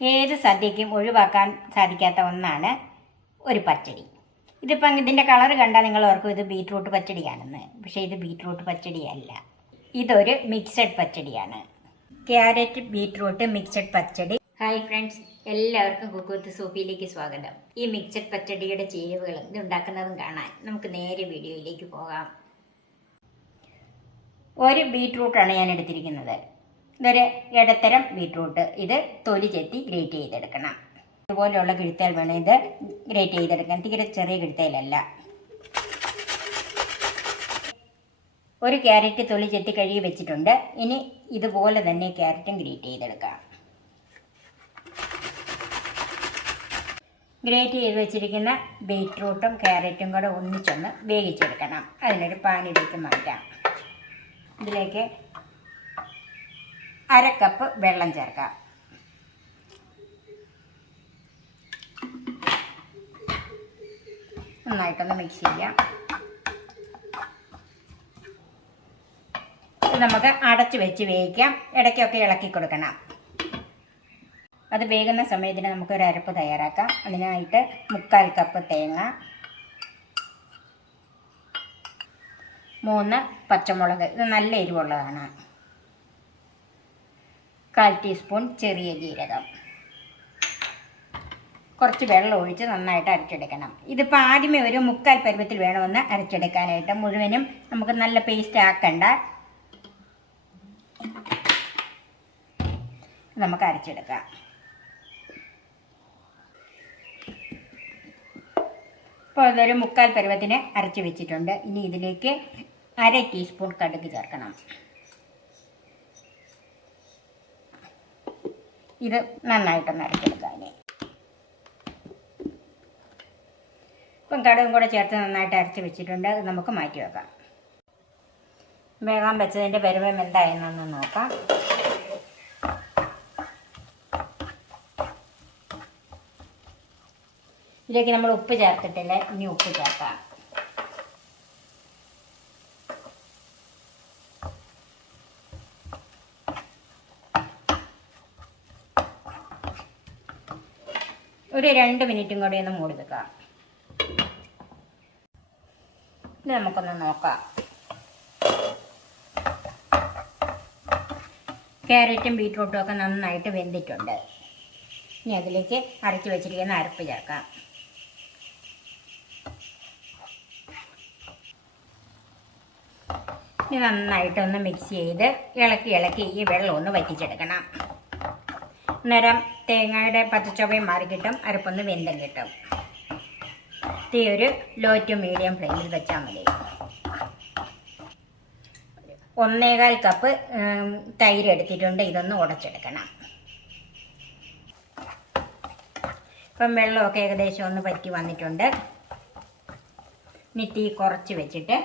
ഏത് സദ്യക്കും ഒഴിവാക്കാൻ സാധിക്കാത്ത ഒന്നാണ് ഒരു പച്ചടി. ഇതിപ്പം ഇതിന്റെ കളർ കണ്ടാൽ നിങ്ങൾ ഓർക്കും ഇത് ബീറ്റ്റൂട്ട് പച്ചടിയാണെന്ന്. പക്ഷേ ഇത് ബീറ്റ്റൂട്ട് പച്ചടിയല്ല. ഇതൊരു mixed പച്ചടിയാണ്. Carrot beetroot mixed pachadi. Hi friends എല്ലാവർക്കും കുക്കുത്ത് സൂപ്പിയിലേക്ക് സ്വാഗതം. ഈ മിക്സഡ് പച്ചടിയുടെ ചേരുവകൾ ഇത് ഉണ്ടാക്കുന്നതും കാണാൻ നമുക്ക് നേരെ വീഡിയോയിലേക്ക് പോകാം. ഒരു ബീറ്റ്റൂട്ടാണ് ഞാൻ എടുത്തിരിക്കുന്നത്. ഇതൊരു ഇടത്തരം ബീട്രൂട്ട്. ഇത് തൊലി ചെത്തി ഗ്രേറ്റ് ചെയ്തെടുക്കണം. ഇതുപോലെയുള്ള കിഴുത്തേൽ വേണം. ഇത് ഗ്രേറ്റ് ചെയ്തെടുക്കാൻ തീരെ ചെറിയ കിഴുത്തേലല്ല. ഒരു ക്യാരറ്റ് തൊലി ചെത്തി കഴുകി വെച്ചിട്ടുണ്ട്. ഇനി ഇതുപോലെ തന്നെ ക്യാരറ്റും ഗ്രേറ്റ് ചെയ്തെടുക്കാം. ഗ്രേറ്റ് ചെയ്ത് വെച്ചിരിക്കുന്ന ബീറ്റ്റൂട്ടും ക്യാരറ്റും കൂടെ ഒന്നിച്ചൊന്ന് വേവിച്ചെടുക്കണം. അതിനൊരു പാനിലേക്ക് മാറ്റാം. ഇതിലേക്ക് അര കപ്പ് വെള്ളം ചേർക്കാം. നന്നായിട്ടൊന്ന് മിക്സ് ചെയ്യാം. നമുക്ക് അടച്ച് വെച്ച് വേവിക്കാം. ഇടയ്ക്കൊക്കെ ഇളക്കി കൊടുക്കണം. അത് വേകുന്ന സമയത്തിന് നമുക്കൊരു അരപ്പ് തയ്യാറാക്കാം. അതിനായിട്ട് മുക്കാൽ കപ്പ് തേങ്ങ. മൂന്ന് പച്ചമുളക്. ഇത് നല്ല എരിവുള്ളതാണ്. കാൽ ടീസ്പൂൺ ചെറിയ ജീരകം. കുറച്ച് വെള്ളം ഒഴിച്ച് നന്നായിട്ട് അരച്ചെടുക്കണം. ഇതിപ്പോൾ ആദ്യമേ ഒരു മുക്കാൽ പരുവത്തിൽ വേണമെന്ന് അരച്ചെടുക്കാനായിട്ട് മുഴുവനും നമുക്ക് നല്ല പേസ്റ്റ് ആക്കണ്ട. നമുക്ക് അരച്ചെടുക്കാം. ഇപ്പോൾ ഇതൊരു മുക്കാൽ പരുവത്തിന് അരച്ച് വെച്ചിട്ടുണ്ട്. ഇനി ഇതിലേക്ക് അര ടീസ്പൂൺ കടുക് ചേർക്കണം. ഇത് നന്നായിട്ടൊന്ന് അരച്ചെടുക്കാൻ ഇപ്പം കടുകും കൂടെ ചേർത്ത് നന്നായിട്ട് അരച്ച് വെച്ചിട്ടുണ്ട്. അത് നമുക്ക് മാറ്റി വെക്കാം. വേഗം വെച്ചതിന്റെ പരുവം എന്തായെന്നൊന്ന് നോക്കാം. ഇതിലേക്ക് നമ്മൾ ഉപ്പ് ചേർത്തിട്ടില്ല? ഇനി ഉപ്പ് ചേർക്കാം. ഒരു രണ്ട് മിനിറ്റും കൂടി ഒന്ന് മൂടി വെക്കാം ഇത് നമുക്കൊന്ന് നോക്കാം. ക്യാരറ്റും ബീട്രൂട്ടും ഒക്കെ നന്നായിട്ട് വെന്തിട്ടുണ്ട്. ഇനി അതിലേക്ക് അരച്ച് വെച്ചിരിക്കുന്ന അരപ്പ് ചേർക്കാം. ഇനി നന്നായിട്ടൊന്ന് മിക്സ് ചെയ്ത് ഇളക്കി ഇളക്കി ഈ വെള്ളം ഒന്ന് വറ്റിച്ചെടുക്കണം. അന്നേരം തേങ്ങയുടെ പച്ചച്ചൊവയും മാറി കിട്ടും. അരപ്പൊന്ന് വെന്തം കിട്ടും. തീ ഒരു ലോ ടു മീഡിയം ഫ്ലെയിമിൽ വെച്ചാൽ മതി. ഒന്നേകാൽ കപ്പ് തൈര് എടുത്തിട്ടുണ്ട്. ഇതൊന്ന് ഉടച്ചെടുക്കണം. ഇപ്പം വെള്ളമൊക്കെ ഏകദേശം ഒന്ന് പറ്റി വന്നിട്ടുണ്ട്. ഇനി തീ കുറച്ച് വെച്ചിട്ട്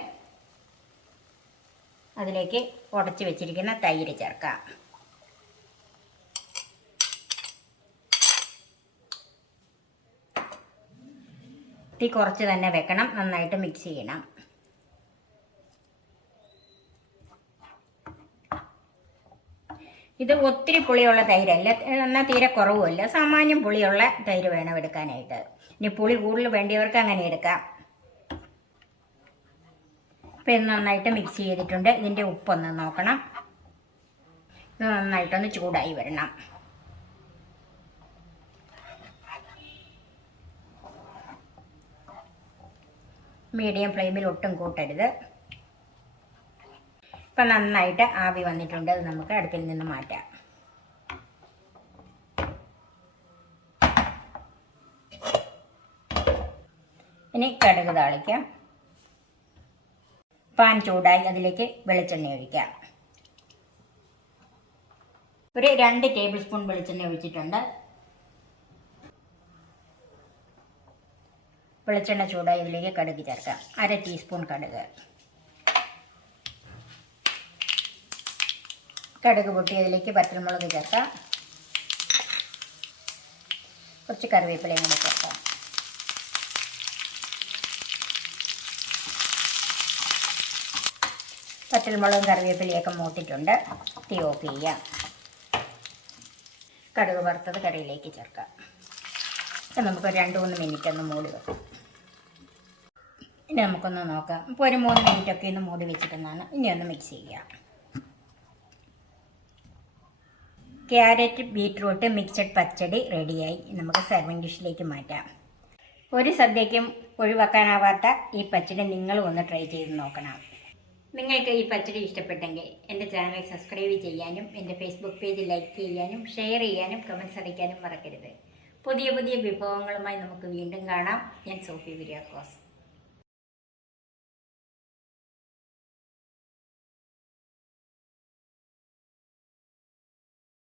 അതിലേക്ക് ഉടച്ച് വെച്ചിരിക്കുന്ന തൈര് ചേർക്കാം. തീ കുറച്ച് തന്നെ വെക്കണം. നന്നായിട്ട് മിക്സ് ചെയ്യണം. ഇത് ഒത്തിരി പുളിയുള്ള തൈരല്ല. എന്നാൽ തീരെ കുറവുമല്ല. സാമാന്യം പുളിയുള്ള തൈര് വേണം എടുക്കാനായിട്ട്. ഇനി പുളി കൂടുതൽ വേണ്ടിയവർക്ക് അങ്ങനെ എടുക്കാം. അപ്പം ഇത് നന്നായിട്ട് മിക്സ് ചെയ്തിട്ടുണ്ട്. ഇതിന്റെ ഉപ്പൊന്ന് നോക്കണം. ഇത് നന്നായിട്ടൊന്ന് ചൂടായി വരണം. മീഡിയം ഫ്ലെയിമിൽ ഒട്ടും കൂട്ടരുത്. ഇപ്പം നന്നായിട്ട് ആവി വന്നിട്ടുണ്ട്. അത് നമുക്ക് അടുപ്പിൽ നിന്ന് മാറ്റാം. ഇനി കടുക് താളിക്കാം. പാൻ ചൂടായി അതിലേക്ക് വെളിച്ചെണ്ണ ഒഴിക്കാം. ഒരു രണ്ട് ടേബിൾ സ്പൂൺ വെളിച്ചെണ്ണ ഒഴിച്ചിട്ടുണ്ട്. വെളിച്ചെണ്ണ ചൂടായി ഇതിലേക്ക് കടുക് ചേർക്കാം. അര ടീസ്പൂൺ കടുക്. കടുക് പൊട്ടി അതിലേക്ക് പച്ചമുളക് ചേർക്കാം. കുറച്ച് കറിവേപ്പിലയും കൂടി ചേർക്കാം. പച്ചമുളകും കറിവേപ്പിലയൊക്കെ മൂത്തിട്ടുണ്ട്. തീ ഓഫ് ചെയ്യാം. കടുക് വറുത്തത് കറിയിലേക്ക് ചേർക്കാം. നമുക്ക് രണ്ട് മൂന്ന് മിനിറ്റ് ഒന്ന് മൂടി വെക്കാം. ഇനി നമുക്കൊന്ന് നോക്കാം. ഇപ്പോൾ ഒരു മൂന്ന് മിനിറ്റ് ഒക്കെ ഒന്ന് മൂടി വെച്ചിട്ടുണ്ടാണ് ഇനി ഒന്ന് മിക്സ് ചെയ്യാം. ക്യാരറ്റ് ബീറ്റ്റൂട്ട് മിക്സഡ് പച്ചടി റെഡിയായി നമുക്ക് സെർവിങ് ഡിഷിലേക്ക് മാറ്റാം. ഒരു സദ്യയ്ക്കും ഒഴിവാക്കാനാവാത്ത ഈ പച്ചടി നിങ്ങളും ഒന്ന് ട്രൈ ചെയ്ത് നോക്കണം. നിങ്ങൾക്ക് ഈ പച്ചടി ഇഷ്ടപ്പെട്ടെങ്കിൽ എന്റെ ചാനൽ സബ്സ്ക്രൈബ് ചെയ്യാനും എന്റെ ഫേസ്ബുക്ക് പേജ് ലൈക്ക് ചെയ്യാനും ഷെയർ ചെയ്യാനും കമൻസ് അറിയിക്കാനും മറക്കരുത്. പുതിയ പുതിയ വിഭവങ്ങളുമായി നമുക്ക് വീണ്ടും കാണാം. ഞാൻ സോഫി വിരിയാക്കോസ്